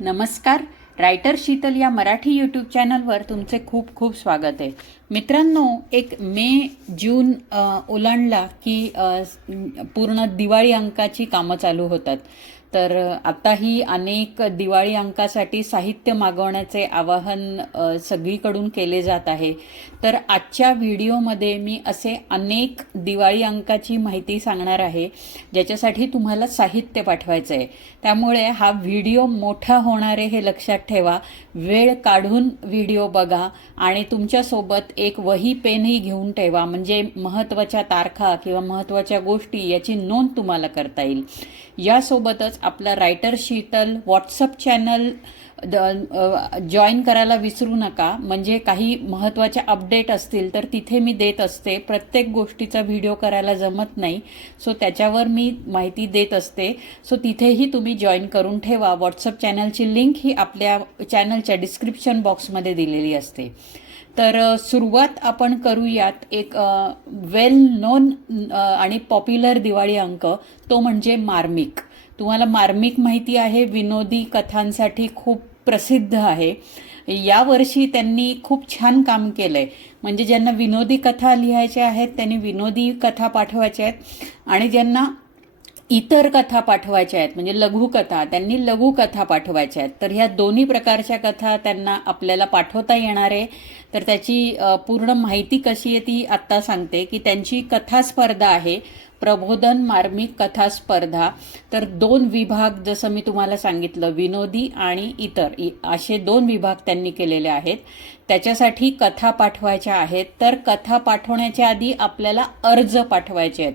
नमस्कार. रायटर शीतल या मराठी यूट्यूब चॅनलवर तुमचे खूप खूप स्वागत आहे. मित्रांनो, एक जून ओलांडला की पूर्ण दिवाळी अंकाची कामं चालू होतात. तर आताही अनेक दिवाळी अंकासाठी साहित्य मागवण्याचे आवाहन सगळीकडून केले जात आहे. तर आजच्या व्हिडिओमध्ये मी असे अनेक दिवाळी अंकाची माहिती सांगणार आहे ज्याच्यासाठी तुम्हाला साहित्य पाठवायचं आहे. त्यामुळे हा व्हिडिओ मोठा होणार आहे हे लक्षात ठेवा. वेळ काढून व्हिडिओ बघा आणि तुमच्यासोबत एक वही पेनही घेऊन ठेवा, म्हणजे महत्त्वाच्या तारखा किंवा महत्त्वाच्या गोष्टी याची नोंद तुम्हाला करता येईल. यासोबतच आपला writer Sheetal WhatsApp channel join करायला विसरू नका, म्हणजे काही महत्त्वाचे अपडेट असतील तर तिथे मी देत असते. प्रत्येक गोष्टीचा व्हिडिओ करायला जमत नाही, सो त्याच्यावर मी माहिती देत असते. सो तिथेही तुम्ही जॉईन करून ठेवा. व्हॉट्सअप चॅनलची लिंक ही आपल्या चॅनलच्या डिस्क्रिप्शन बॉक्समध्ये दिलेली असते. तर सुरुवात आपण करूयात एक वेल नोन आणि पॉप्युलर दिवाळी अंक, तो म्हणजे मार्मिक. तुम्हाला मार्मिक माहिती आहे, विनोदी कथांसाठी खूप प्रसिद्ध आहे. यावर्षी त्यांनी खूप छान काम केलं आहे. म्हणजे ज्यांना विनोदी कथा लिहायच्या आहेत त्यांनी विनोदी कथा पाठवायच्या आहेत, आणि ज्यांना इतर कथा पाठवायच्या आहेत म्हणजे लघुकथा, त्यांनी लघुकथा पाठवायच्या आहेत. तर ह्या दोन्ही प्रकारच्या कथा त्यांना आपल्याला पाठवता येणार आहे. तर त्याची पूर्ण माहिती कशी आहे ती आत्ता सांगते. की त्यांची कथा स्पर्धा आहे, प्रबोधन मार्मिक कथा स्पर्धा. तर 2 विभाग, जसं मी तुम्हाला सांगितलं, विनोदी आणि इतर, असे 2 विभाग त्यांनी केलेले आहेत. त्याच्यासाठी कथा पाठवायच्या आहेत. तर कथा पाठवण्याच्या आधी आपल्याला अर्ज पाठवायचे आहेत.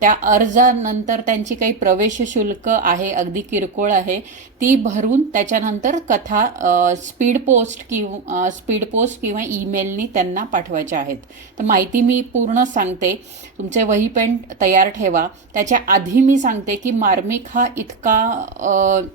त्या अर्जानंतर त्यांची काही प्रवेश शुल्क आहे, अगदी किरकोळ आहे, ती भरून त्याच्यानंतर कथा स्पीड पोस्ट किंवा ईमेलनी त्यांना पाठवायच्या आहेत. तर माहिती मी पूर्ण सांगते, तुमचे वही पेन तयार ठेवा. त्याच्या आधी मी सांगते की मार्मिक हा इतका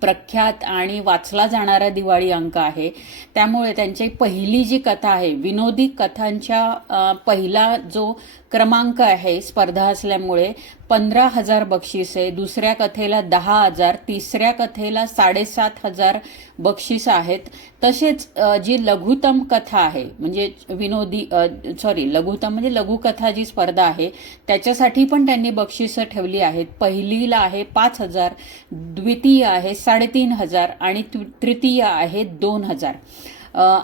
प्रख्यात आणि वाचला जाणारा दिवाळी अंक आहे. त्यामुळे त्यांची पहिली जी कथा आहे, विनोदी कथांच्या पहिला जो क्रमांक आहे, स्पर्धा असल्यामुळे 15,000 बक्षीस आहे. दुसऱ्या कथेला 10,000, तिसऱ्या कथेला 7,500 बक्षीस आहेत. तसेच जी लघुतम कथा आहे, म्हणजे लघुतम म्हणजे लघुकथा जी स्पर्धा आहे त्याच्यासाठी पण त्यांनी बक्षिसं ठेवली आहेत. पहिलीला आहे 5,000, द्वितीय आहे 3,500 आणि तृतीय आहे 2,000.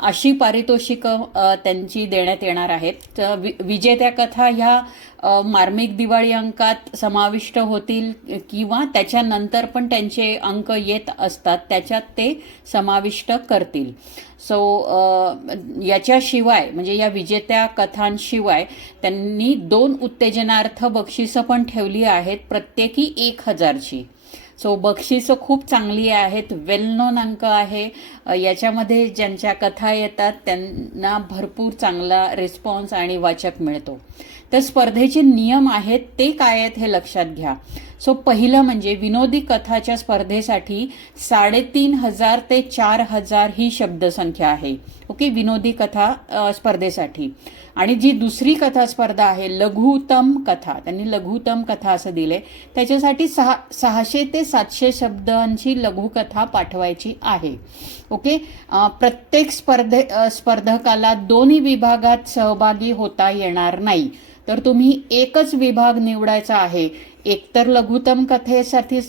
अशी पारितोषिकं त्यांची देण्यात येणार आहेत. विजेत्या कथा ह्या मार्मिक दिवाळी अंकात समाविष्ट होतील किंवा त्याच्यानंतर पण त्यांचे अंक येत असतात, त्याच्यात ते समाविष्ट करतील. सो याच्याशिवाय, म्हणजे या विजेत्या कथांशिवाय त्यांनी 2 उत्तेजनार्थ बक्षिसं पण ठेवली आहेत, प्रत्येकी 1,000ची. सो बक्षिसं खूप चांगली आहेत, वेल नोन अंक आहे. याच्यामध्ये ज्यांच्या कथा येतात त्यांना भरपूर चांगला रिस्पॉन्स आणि वाचक मिळतो. तर स्पर्धेचे नियम आहेत ते काय आहेत हे लक्षात घ्या. सो पहिलं म्हणजे विनोदी कथाच्या स्पर्धेसाठी 3,500 ते 4,000 ही शब्दसंख्या आहे. ओके, विनोदी कथा स्पर्धेसाठी. आणि जी दुसरी कथा स्पर्धा आहे लघुतम कथा, त्यांनी लघुतम कथा असं दिले, त्याच्यासाठी 600 ते 700 शब्दांची लघुकथा पाठवायची आहे. ओके, प्रत्येक स्पर्धकाला दोन्ही विभागात सहभागी होता येणार नाही. तर तुम्ही एकच विभाग निवडायचा आहे. एकतर लघुतम कथेसाठी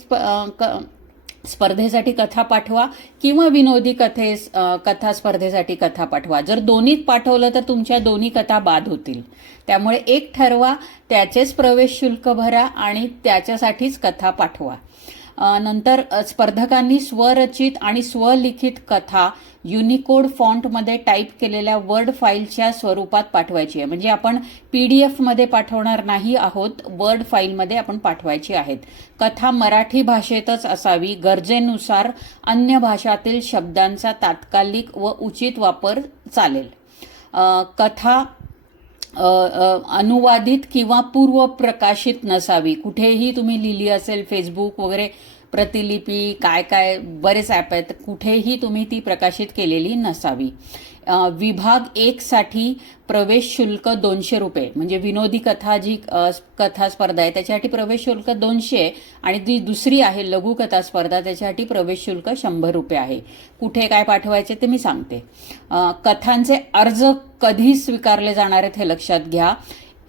स्पर्धेसाठी कथा पाठवा किंवा विनोदी कथा स्पर्धेसाठी कथा पाठवा. जर दोन्हीत पाठवलं तर तुमच्या दोन्ही कथा बाद होतील. त्यामुळे एक ठरवा, त्याचेच प्रवेश शुल्क भरा आणि त्याच्यासाठीच कथा पाठवा. नंतर स्पर्धकांनी स्वरचित आणि स्वलिखित कथा युनिकोड फॉन्टमध्ये टाईप केलेल्या वर्ड फाईलच्या स्वरूपात पाठवायची आहे. म्हणजे आपण PDF मध्ये पाठवणार नाही आहोत, वर्ड फाईलमध्ये आपण पाठवायची आहेत. कथा मराठी भाषेतच असावी. गरजेनुसार अन्य भाषातील शब्दांचा तात्कालिक व उचित वापर चालेल. कथा अनुवादित किंवा पूर्व प्रकाशित नसावी. कुठेही तुम्ही लिहिली असेल, फेसबुक वगैरे प्रतिलिपी काय काय बरेच ॲप आहेत, कुठेही तुम्ही ती प्रकाशित केलेली नसावी. विभाग 1 साठी प्रवेश शुल्क 200 रुपये, म्हणजे विनोदी कथा जी कथा स्पर्धा आहे त्याच्यासाठी प्रवेश शुल्क 200 आहे, आणि जी दुसरी आहे लघु कथा स्पर्धा त्याच्यासाठी प्रवेश शुल्क 100 रुपये आहे. कुठे काय पाठवायचे ते मी सांगते. कथांचे अर्ज कधी स्वीकारले जाणार आहेत हे लक्षात घ्या.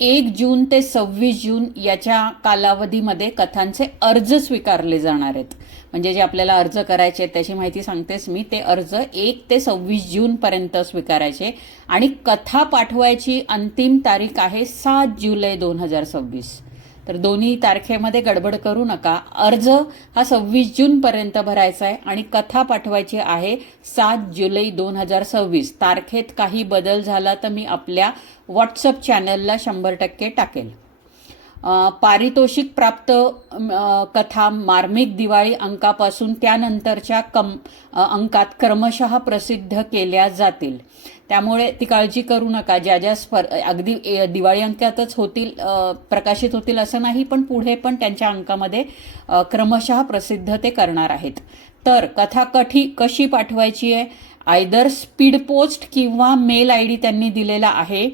1 जून ते 26 जून याच्या कालावधीमध्ये कथांचे अर्ज स्वीकारले जाणार आहेत. म्हणजे जे आपल्याला अर्ज करायचे आहेत त्याची माहिती सांगतेच मी. ते अर्ज 1 ते 26 जूनपर्यंत स्वीकारायचे, आणि कथा पाठवायची अंतिम तारीख आहे 7 जुलै 2026. तर दोन्ही तारखेमध्ये गडबड करू नका. अर्ज हा 26 जूनपर्यंत भरायचा आहे आणि कथा पाठवायची आहे 7 जुलै 2026. तारखेत काही बदल झाला तर मी आपल्या व्हॉट्सअप चॅनलला 100% टाकेल. पारितोषिक प्राप्त कथा मार्मिक दिवाळी अंकापासून त्यानंतरच्या अंकात क्रमशः प्रसिद्ध केल्या जातील. त्यामुळे ती काळजी करू नका. ज्या ज्या अगदी दिवाळी अंकातच होतील, प्रकाशित होतील असं नाही, पण पुढे पण त्यांच्या अंकामध्ये क्रमशः प्रसिद्ध ते करणार आहेत. तर कथा कशी पाठवायची आहे? आयदर स्पीड पोस्ट किंवा मेल ID त्यांनी दिलेला आहे.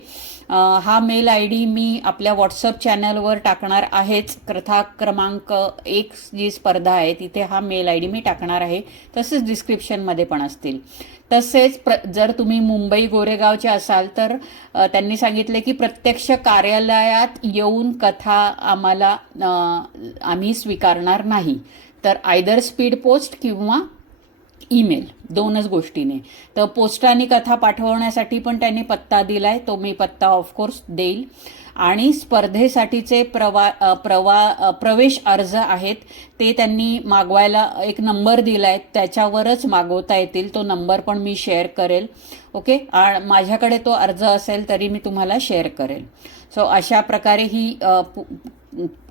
हा मेल ID मी आपल्या व्हॉट्सअप चॅनलवर टाकणार आहेच. कथा क्रमांक 1 जी स्पर्धा आहे तिथे हा मेल ID मी टाकणार आहे. तसेच डिस्क्रिप्शनमध्ये पण असतील. तसेच जर तुम्ही मुंबई गोरेगावचे असाल तर त्यांनी सांगितले की प्रत्यक्ष कार्यालयात येऊन कथा आम्ही स्वीकारणार नाही. तर आयदर स्पीड पोस्ट किंवा ईमेल, 2च गोष्टीने. तर पोस्टाने कथा पाठवण्यासाठी पण त्यांनी पत्ता दिलाय, तो मी पत्ता ऑफकोर्स देईल. आणि स्पर्धेसाठीचे प्रवेश अर्ज आहेत ते त्यांनी मागवायला एक नंबर दिलाय, त्याच्यावरच मागवता येतील. तो नंबर पण मी शेअर करेल. ओके, माझ्याकडे तो अर्ज असेल तरी मी तुम्हाला शेअर करेल. सो अशा प्रकारे ही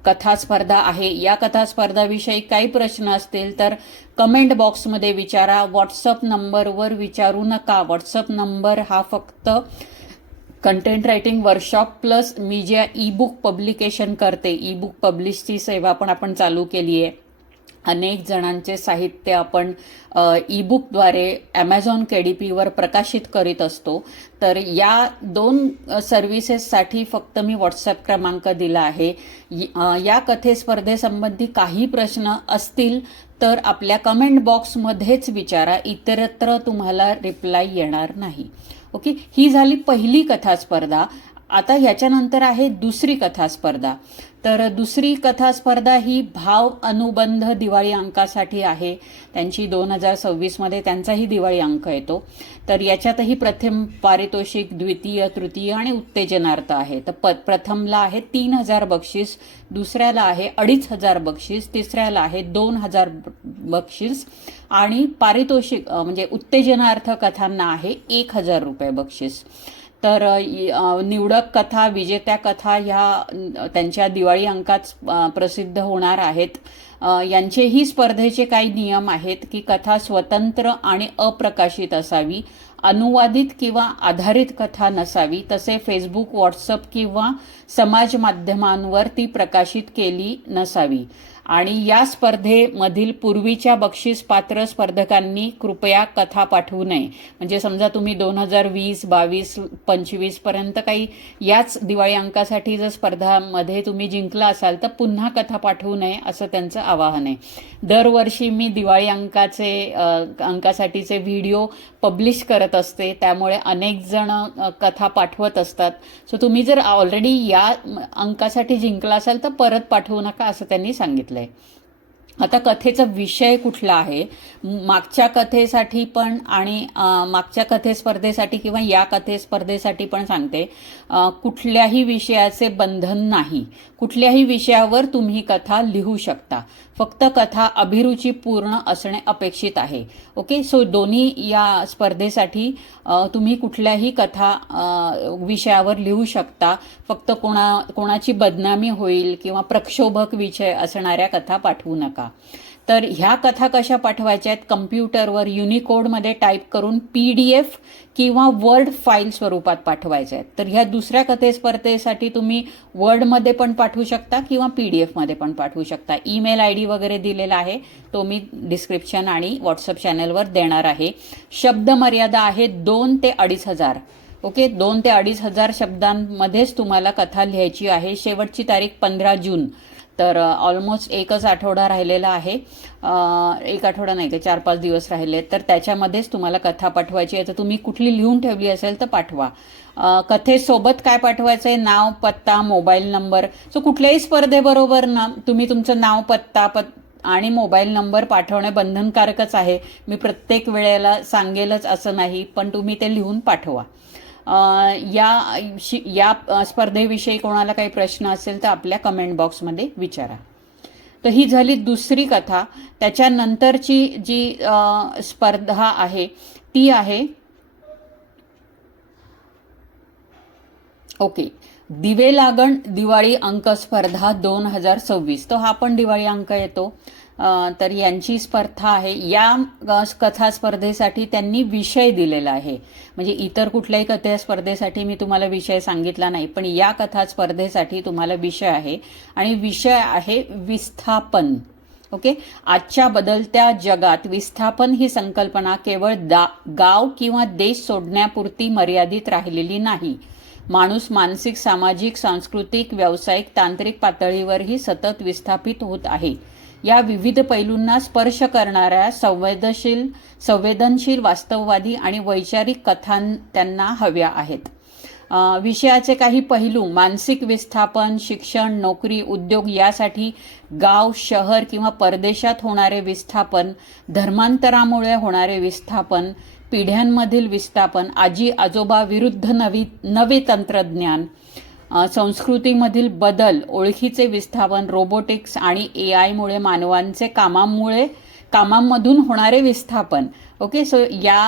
कथा स्पर्धा आहे. या कथा स्पर्धाविषयी काही प्रश्न असतील तर कमेंट बॉक्समध्ये विचारा. व्हॉट्सअप नंबरवर विचारू नका. व्हॉट्सअप नंबर हा फक्त कंटेंट रायटिंग वर्कशॉप प्लस मी ज्या ई-बुक पब्लिकेशन करते, ई-बुक पब्लिशची सेवा पण आपण चालू केली आहे. अनेक जणांचे साहित्य आपण ई-बुकद्वारे ॲमेझॉन KDPवर प्रकाशित करीत असतो. तर या 2 सर्व्हिसेससाठी फक्त मी व्हॉट्सअप क्रमांक दिला आहे. या कथे स्पर्धेसंबंधी काही प्रश्न असतील तर आपल्या कमेंट बॉक्समध्येच विचारा, इतरत्र तुम्हाला रिप्लाय येणार नाही. ओके, ही झाली पहिली कथा स्पर्धा. आता ह्याच्यानंतर आहे दुसरी कथा स्पर्धा. तर दुसरी कथा स्पर्धा ही भाव अनुबंध दिवाळी अंकासाठी आहे. त्यांची 2026मध्ये त्यांचाही दिवाळी अंक येतो. तर याच्यातही प्रथम पारितोषिक, द्वितीय, तृतीय आणि उत्तेजनार्थ आहे. तर प्रथमला आहे 3000 बक्षीस, दुसऱ्याला आहे 2500 बक्षीस, तिसऱ्याला आहे 2000 बक्षीस, आणि पारितोषिक म्हणजे उत्तेजनार्थ कथांना आहे 1000 रुपये बक्षीस. तर निवडक कथा, विजेत्या कथा ह्या त्यांच्या दिवाळी अंकात प्रसिद्ध होणार आहेत. यांचेही स्पर्धेचे काही नियम आहेत की कथा स्वतंत्र आणि अप्रकाशित असावी, अनुवादित किंवा आधारित कथा नसावी, तसे फेसबुक, व्हॉट्सअप किंवा समाज माध्यमांवर ती प्रकाशित केली नसावी. आणि या स्पर्धेमधील पूर्वीच्या बक्षीस पात्र स्पर्धकांनी कृपया कथा पाठवू नये. म्हणजे समजा तुम्ही 2020, 22, 25 पर्यंत काही याच दिवाळी अंकासाठी जर स्पर्धामध्ये तुम्ही जिंकला असाल तर पुन्हा कथा पाठवू नये असं त्यांचं आवाहन आहे. दरवर्षी मी दिवाळी अंकासाठीचे व्हिडिओ पब्लिश करत असते, त्यामुळे अनेक जण कथा पाठवत असतात. सो तुम्ही जर ऑलरेडी या अंकासाठी जिंकला असाल तर परत पाठवू नका असं त्यांनी सांगितलं. आता कथेचा विषय कुठला आहे, मागच्या कथेसाठी पण आणि मागच्या कथे स्पर्धेसाठी किंवा या कथे स्पर्धेसाठी पण सांगते, कुठल्याही विषयाचे बंधन नाही. कुठल्याही विषयावर तुम्ही कथा लिहू शकता. फक्त कथा अभिरुचीपूर्ण असणे अपेक्षित आहे. ओके, सो दोन्ही या स्पर्धेसाठी तुम्ही कुठल्याही कथा विषयावर लिहू शकता. फक्त कोणाची बदनामी होईल किंवा प्रक्षोभक विषय असणाऱ्या कथा पाठवू नका. तर ह्या कथा कशा पाठवायच्या आहेत, कम्प्युटरवर युनिकोडमध्ये टाईप करून PDF किंवा वर्ड फाईल स्वरूपात पाठवायच्या आहेत. तर ह्या दुसऱ्या कथे स्पर्धेसाठी तुम्ही वर्डमध्ये पण पाठवू शकता किंवा PDF मध्ये पण पाठवू शकता. ईमेल ID वगैरे दिलेला आहे, तो मी डिस्क्रिप्शन आणि व्हॉट्सअप चॅनलवर देणार आहे. शब्द मर्यादा आहे 2 ते 2,500. ओके, 2 ते 2,500 शब्दांमध्येच तुम्हाला कथा लिहायची आहे. शेवटची तारीख 15 जून. तर ऑलमोस्ट एकच आठवडा राहिलेला आहे. एक आठवडा नाही, 4-5 दिवस राहिले. तर त्याच्यामध्येच तुम्हाला कथा पाठवायची आहे. तर तुम्ही कुठली लिहून ठेवली असेल तर पाठवा. कथेसोबत काय पाठवायचं आहे, नाव, पत्ता, मोबाईल नंबर. सो कुठल्याही स्पर्धेबरोबर ना तुम्ही तुमचं नाव, पत्ता आणि मोबाईल नंबर पाठवणे बंधनकारकच आहे. मी प्रत्येक वेळेला सांगेलच असं नाही, पण तुम्ही ते लिहून पाठवा. या स्पर्धेविषयी कोणाला काही प्रश्न असेल तर आपल्या कमेंट बॉक्समध्ये विचारा. तर ही झाली दुसरी कथा. त्याच्यानंतरची जी स्पर्धा आहे ती आहे ओके, दिवे लागण दिवाळी अंक स्पर्धा 2026. तो हा पण दिवाळी अंक येतो. तर यांची स्पर्धा आहे. या कथा स्पर्धेसाठी त्यांनी विषय दिलेला आहे. म्हणजे इतर कुठल्याही कथा स्पर्धेसाठी मी तुम्हाला विषय सांगितला नाही, पण या कथा स्पर्धेसाठी तुम्हाला विषय आहे आणि विषय आहे विस्थापन. ओके, आजच्या बदलत्या जगात विस्थापन ही संकल्पना केवळ गाव किंवा देश सोडण्यापुरती मर्यादित राहिलेली नाही. माणूस मानसिक, सामाजिक, सांस्कृतिक, व्यावसायिक, तांत्रिक पातळीवरही सतत विस्थापित होत आहे. या विविध पैलूंना स्पर्श करणाऱ्या संवेदनशील, वास्तववादी आणि वैचारिक कथा त्यांना हव्या आहेत. विषयाचे काही पैलू: मानसिक विस्थापन, शिक्षण, नोकरी, उद्योग यासाठी गाव, शहर किंवा परदेशात होणारे विस्थापन, धर्मांतरामुळे होणारे विस्थापन, पिढ्यांमधील विस्थापन, आजी आजोबा विरुद्ध नवे तंत्रज्ञान, संस्कृतीमधील बदल, ओळखीचे विस्थापन, रोबोटिक्स आणि AI मुळे मानवांचे कामांमधून होणारे विस्थापन. ओके, सो या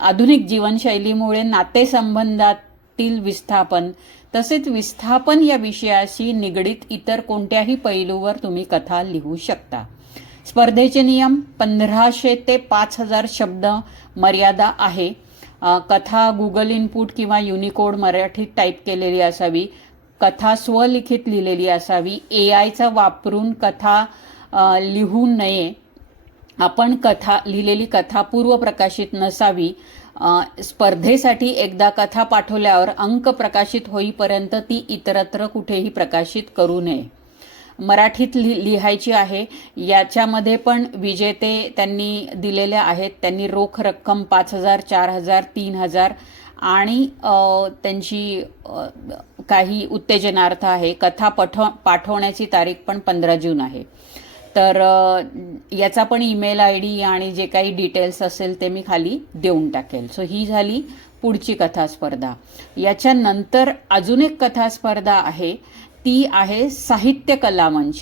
आधुनिक जीवनशैलीमुळे नातेसंबंधातील विस्थापन, तसेच विस्थापन या विषयाशी निगडीत इतर कोणत्याही पैलूवर तुम्ही कथा लिहू शकता. स्पर्धेचे नियम: 1500 ते 5000 शब्द मर्यादा आहे. कथा गुगल इनपुट किंवा युनिकोड मराठीत टाईप केलेली असावी. कथा स्वलिखित लिहिलेली असावी. AIचा वापरून कथा लिहू नये. आपण लिहिलेली कथा पूर्व प्रकाशित नसावी. स्पर्धेसाठी एकदा कथा पाठवल्यावर अंक प्रकाशित होईपर्यंत ती इतरत्र कुठेही प्रकाशित करू नये. मराठीत लिहायची आहे. याच्यामध्ये पण विजेते त्यांनी दिलेले आहेत. त्यांनी रोख रक्कम 5,000, 4,000, 3,000 आणि त्यांची काही उत्तेजनार्थ आहे. कथा पाठवण्याची तारीख पण 15 जून आहे. तर याचा पण ईमेल ID आणि जे काही डिटेल्स असेल ते मी खाली देऊन टाकेल. सो ही झाली पुढची कथा स्पर्धा. याच्यानंतर अजून एक कथा स्पर्धा आहे, ती आहे साहित्य कला मंच.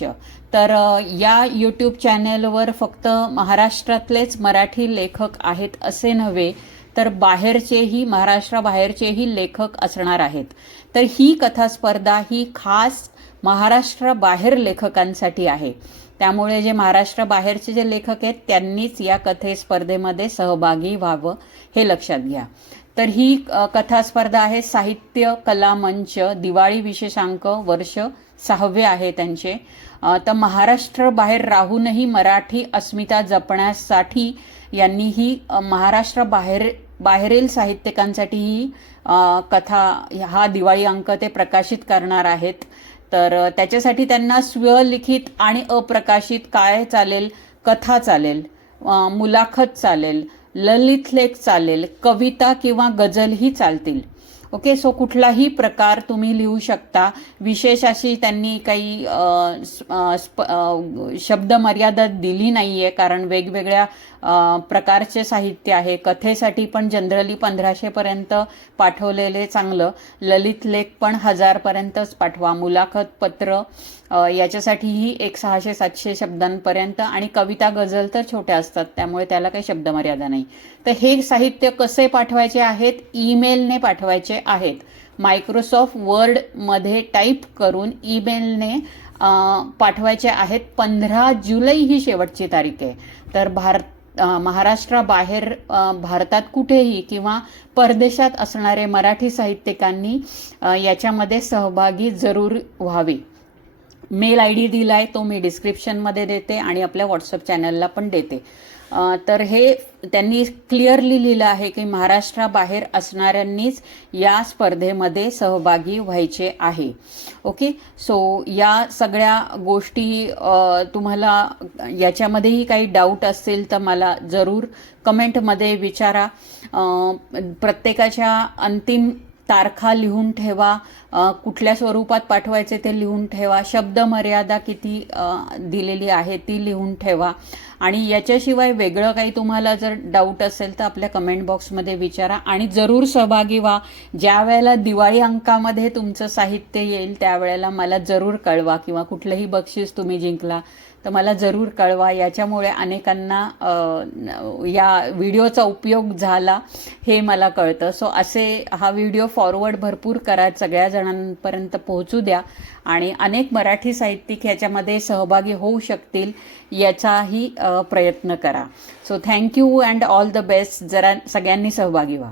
तर या यूट्यूब चॅनेलवर फक्त महाराष्ट्रातलेच मराठी लेखक आहेत असे नव्हे, तर महाराष्ट्राबाहेरचेही लेखक असणार आहेत. तर ही कथा स्पर्धा ही खास महाराष्ट्राबाहेर लेखकांसाठी आहे. त्यामुळे जे महाराष्ट्राबाहेरचे जे लेखक आहेत त्यांनीच या कथे स्पर्धेमध्ये सहभागी व्हावं हे लक्षात घ्या. तर ही कथा स्पर्धा आहे साहित्य कला मंच. दिवाळी विशेषांक वर्ष 6वे आहे त्यांचे. तर महाराष्ट्राबाहेर राहूनही मराठी अस्मिता जपण्यासाठी यांनी ही महाराष्ट्राबाहेरील साहित्यिकांसाठी ही कथा, हा दिवाळी अंक ते प्रकाशित करणार आहेत. तर त्याच्यासाठी त्यांना स्वलिखित आणि अप्रकाशित काय चालेल, कथा चालेल, मुलाखत चालेल, ललित लेख चालेल, कविता किंवा गझलही चालतील. ओके, सो कुठलाही प्रकार तुम्ही लिहू शकता. विशेष अशी त्यांनी काही शब्द मर्यादा दिली नाहीये, कारण वेगवेगळ्या प्रकारचे साहित्य आहे. कथेसाठी पण जनरली 1500 पर्यंत पाठवलेले चांगलं. ललित लेख पण 1000 पर्यंतच पाठवा. मुलाखत पत्र याच्यासाठीही 600-700 शब्दांपर्यंत, आणि कविता गझल तर छोट्या असतात त्यामुळे त्याला काही शब्द मर्यादा नाही. तर हे साहित्य कसे पाठवायचे आहेत? ईमेलने पाठवायचे आहेत. मायक्रोसॉफ्ट वर्डमध्ये टाईप करून ईमेलने पाठवायचे आहेत. 15 जुलै ही शेवटची तारीख आहे. तर महाराष्ट्राबाहेर भारतात कुठेही किंवा परदेशात असणारे मराठी साहित्यिकांनी याच्यामध्ये सहभागी जरूर व्हावे. मेल ID दिलाय, तो मी डिस्क्रिप्शनमध्ये देते आणि आपल्या व्हॉट्सअप चॅनलला पण देते. तर हे त्यांनी क्लिअरली लिहिलं आहे की महाराष्ट्राबाहेर असणाऱ्यांनीच या स्पर्धेमध्ये सहभागी व्हायचे आहे. ओके, सो या सगळ्या गोष्टी तुम्हाला याच्यामध्येही काही डाऊट असेल तर मला जरूर कमेंटमध्ये विचारा. प्रत्येकाच्या अंतिम तारखा लिहून ठेवा, कुठल्या स्वरूपात पाठवायचे ते लिहून ठेवा, शब्द मर्यादा किती दिलेली आहे ती लिहून ठेवा. आणि याच्याशिवाय वेगळं काही तुम्हाला जर डाऊट असेल तर आपल्या कमेंट बॉक्समध्ये विचारा आणि जरूर सहभागी व्हा. ज्या वेळेला दिवाळी अंकामध्ये तुमचं साहित्य येईल त्यावेळेला मला जरूर कळवा, किंवा कुठलंही बक्षीस तुम्ही जिंकला तर मला जरूर कळवा. याच्यामुळे अनेकांना या व्हिडिओचा उपयोग झाला हे मला कळतं. सो असे हा व्हिडिओ फॉरवर्ड भरपूर करा, सगळ्या जणांपर्यंत पोहोचू द्या आणि अनेक मराठी साहित्यिक ह्याच्यामध्ये सहभागी होऊ शकतील याचाही प्रयत्न करा. So thank you and all the best. जरा सगळ्यांनी सहभागी व्हा.